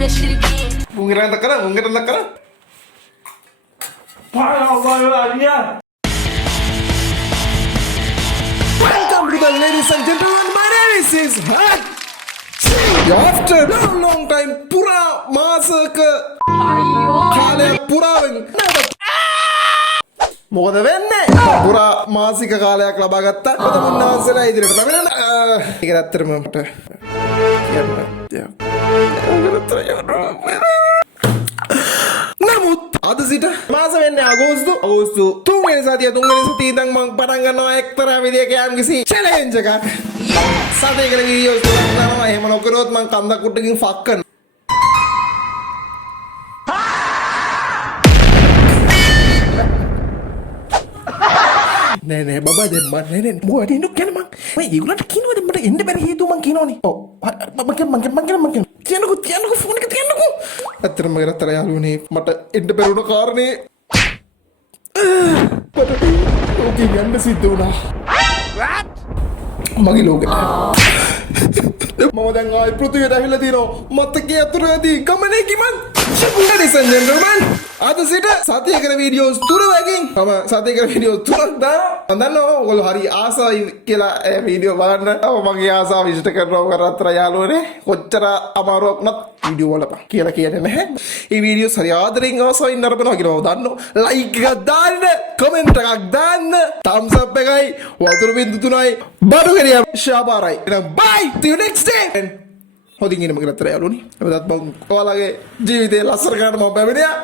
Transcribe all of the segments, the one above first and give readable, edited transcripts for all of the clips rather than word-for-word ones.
that shit again. Bungiran tak kena, bungiran tak kena. Welcome to the ladies and gentlemen. My name is Hat. After a long time, pura masaka kale purawen. මොකද වෙන්නේ? පුරා මාසික කාලයක් ලබා ගත්තා. මම මුන්නාසලා ඉදිරියට තමයි. ඒක ඇත්තටම මට නමුත් අද සිට මාස වෙන්නේ අගෝස්තු 3 වෙනි සතිය ඉඳන් මම පටන් ගන්නවා එක්තරා විදියක යම්කිසි චැලෙන්ජ් එකක්. සතියකට වීඩියෝස් තුනක් දානවා. එහෙම නොකරොත් මම කන්දක් උඩකින් ෆක් කරනවා. නෑ බබා දැන් මම මොකද ඉන්නු කියන මං මේ ඒගොල්ලන්ට කියනවාද මට එන්න බැරි හේතුව මං කියනවනේ ඔව් මම කියන්නකෝ ෆෝන් එක තියන්නකෝ අතරම ගත්තර යාළුවනේ මට එන්න බැරි වුණ කාරණේ මට ඕකේ යන්න සිද්ධ වුණා මගේ ලෝකෙට මම දැන් ආයි පෘථිවියට ඇවිල්ලා තියෙනවා මතකයේ අතුරේදී ගමනේ කිමන් ladies and gentlemen අද සිට සතියකට වීඩියෝස් 3කින් මම සතියකට වීඩියෝස් 3ක් දානවා මම දන්නවා ඔයගොල්ලෝ හරි ආසයි කියලා ඒ වීඩියෝ බලන්න මගේ ආසාව ඉෂ්ට කරනවා කරත්තර යාළුවනේ කොච්චර අමාරුවක් නත් වීඩියෝ වල කියලා කියන්නේ නැහැ මේ වීඩියෝස් හරි ආදරෙන් ආසයින් නරඹනවා කියලා මම දන්නවා ලයික් එකක් දාන්න කමෙන්ට් එකක් දාන්න thumbs up එකයි වතුර බින්දු 3යි බඩු ගෙනියම් ෂාපාරයි එහෙනම් bye see you next day හොදින් ඉන්න මගේ නතර යාළුවනේ එතනත් මම ඔයාලගේ ජීවිතේ ලස්සන කරන්න මම පැමිණියා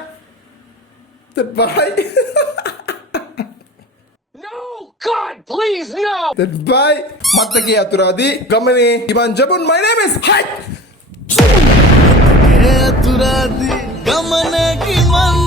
bye No! God, please, no! bye මතකයේ අතුරාදී ගමනේ ඉබන් ජබුන් my name is Hat අතුරාදී ගමනේ කිමන්